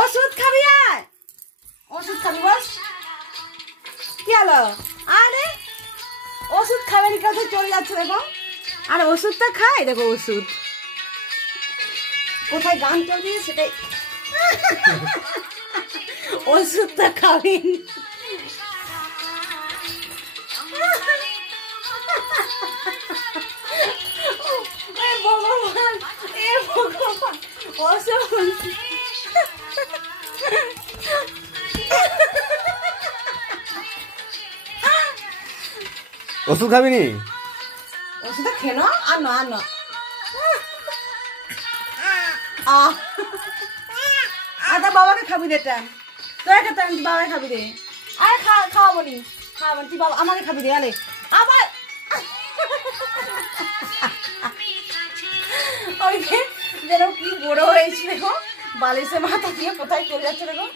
ওষুধ খাবি আয়, ওষুধ খাবি বস। কি হলো? আরে ওষুধ খাবেন কাছে চলে যাচ্ছে দেখো। আর ওষুধটা খাই দেখো, ওষুধ কোথায় গান চলছে সেটাই। ওষুধটা খাবেন। ভগবান, এ ভগবান, ওষুধ খাবি নি? ওষুধটা খেয়ে নাও। আর না, আর না, আদা বাবাকে খাবি রে, এটা তোর একটা বাবাকে খাবি রে। আরে খাওয়াবো নি, খাওয়াবো তুই বাবা আমাকে খাবি রে। আরে আবার ওই যে যেন কি বড় হয়েছে দেখো, বালিশে মাথা দিয়ে কোথায় চলে যাচ্ছে দেখো।